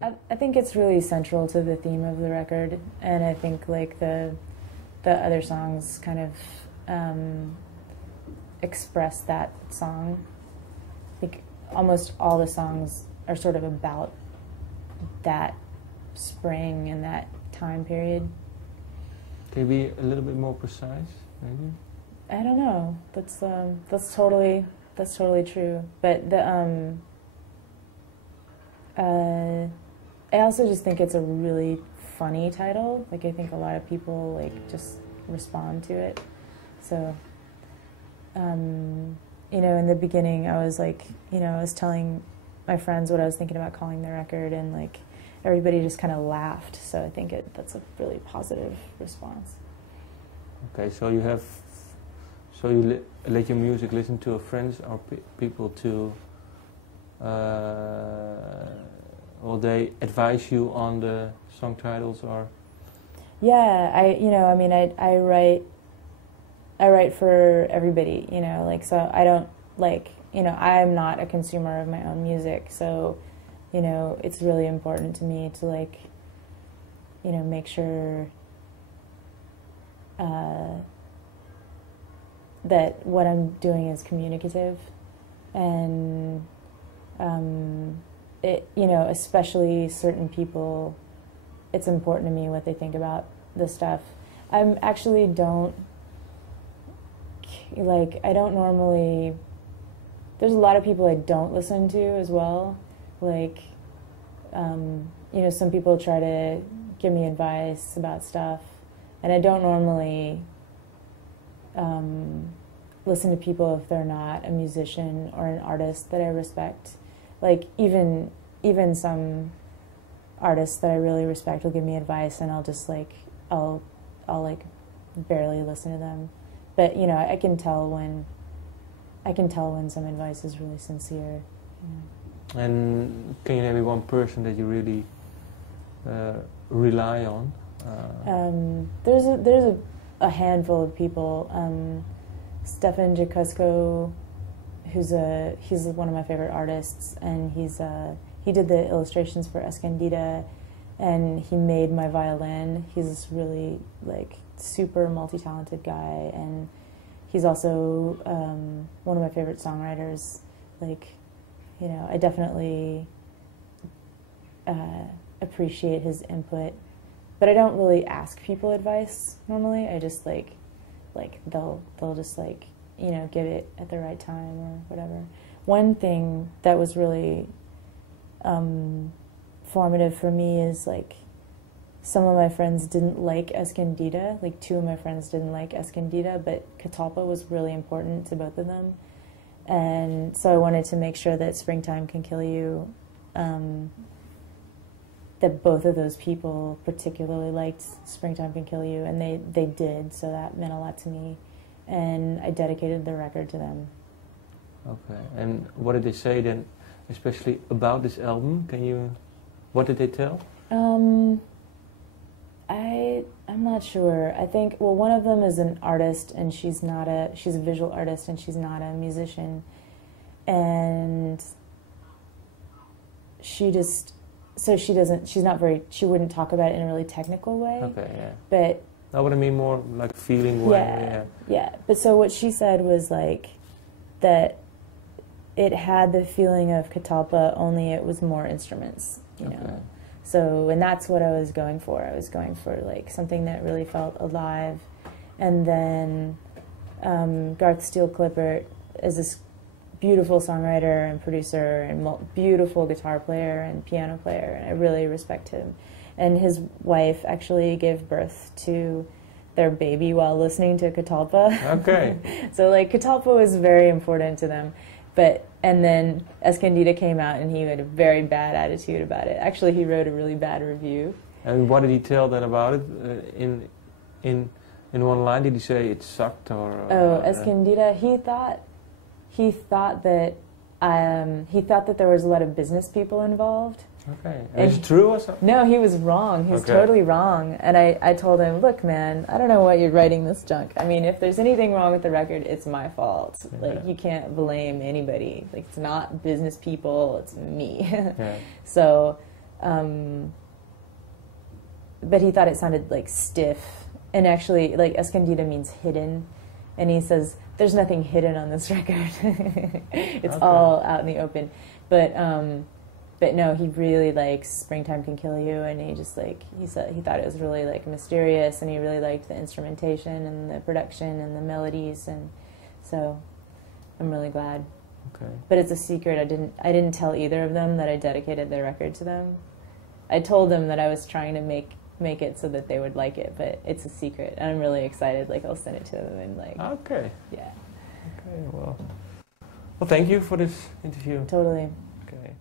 I think it's really central to the theme of the record, and I think like the other songs kind of express that song. I think almost all the songs are sort of about that spring and that time period. Can you be a little bit more precise, maybe? I don't know. That's totally true. But I also just think it's a really funny title. Like I think a lot of people like just respond to it. So, you know, in the beginning, I was like, you know, I was telling my friends what I was thinking about calling the record, and like everybody just kind of laughed. So I think that's a really positive response. Okay, so you let your music listen to friends or people to, or they advise you on the song titles, or? Yeah, I write for everybody, you know, like, so I don't, like, you know, I'm not a consumer of my own music, so, you know, it's really important to me to, like, you know, make sure that what I'm doing is communicative, and you know, especially certain people, it's important to me what they think about the stuff. I don't normally, there's a lot of people I don't listen to as well, like, you know, some people try to give me advice about stuff, and I don't normally listen to people if they're not a musician or an artist that I respect. Like even some artists that I really respect will give me advice, and I'll just like I'll like barely listen to them. But you know, I can tell when some advice is really sincere. You know. And can you name one person that you really rely on? There's a handful of people. Stefan Jakusko, he's one of my favorite artists, and he did the illustrations for Escondida, and he made my violin. He's this really like super multi-talented guy, and he's also one of my favorite songwriters. Like, you know, I definitely appreciate his input, but I don't really ask people advice normally. I just like they'll just like, you know, give it at the right time or whatever. One thing that was really formative for me is like some of my friends didn't like Escondida. Like 2 of my friends didn't like Escondida, but Catalpa was really important to both of them. And so I wanted to make sure that Springtime Can Kill You, that both of those people particularly liked Springtime Can Kill You, and they did, so that meant a lot to me. And I dedicated the record to them. Okay, and what did they say then, especially about this album? What did they tell? I'm not sure. I think, well, one of them is an artist, and she's a visual artist, and she's not a musician. And she wouldn't talk about it in a really technical way. Okay, yeah. But I would mean more like feeling way. Yeah. But so what she said was like that it had the feeling of Catalpa, only it was more instruments, you know. So, and that's what I was going for. I was going for like something that really felt alive. And then Garth Steele Clippert is this beautiful songwriter and producer and beautiful guitar player and piano player, and I really respect him. And his wife actually gave birth to their baby while listening to Catalpa. Okay. So like Catalpa was very important to them. And then Escondida came out, and he had a very bad attitude about it. Actually, he wrote a really bad review. And what did he tell then about it? In one line, did he say it sucked or? Escondida. He thought that there was a lot of business people involved. Okay. Is it true or something? No, he was wrong. He was totally wrong. And I told him, look, man, I don't know why you're writing this junk. I mean, if there's anything wrong with the record, it's my fault. Yeah. Like, you can't blame anybody. Like, it's not business people, it's me. Yeah. So, but he thought it sounded like stiff. And actually, like, Escondida means hidden. And he says, there's nothing hidden on this record. It's all out in the open. But no, he really likes Springtime Can Kill You, and he just, like, he said he thought it was really, like, mysterious, and he really liked the instrumentation and the production and the melodies, and so I'm really glad. Okay. But it's a secret. I didn't tell either of them that I dedicated their record to them. I told them that I was trying to make it so that they would like it, but it's a secret, and I'm really excited. Like, I'll send it to them, and, like, okay. Yeah. Okay, well, thank you for this interview. Totally. Okay.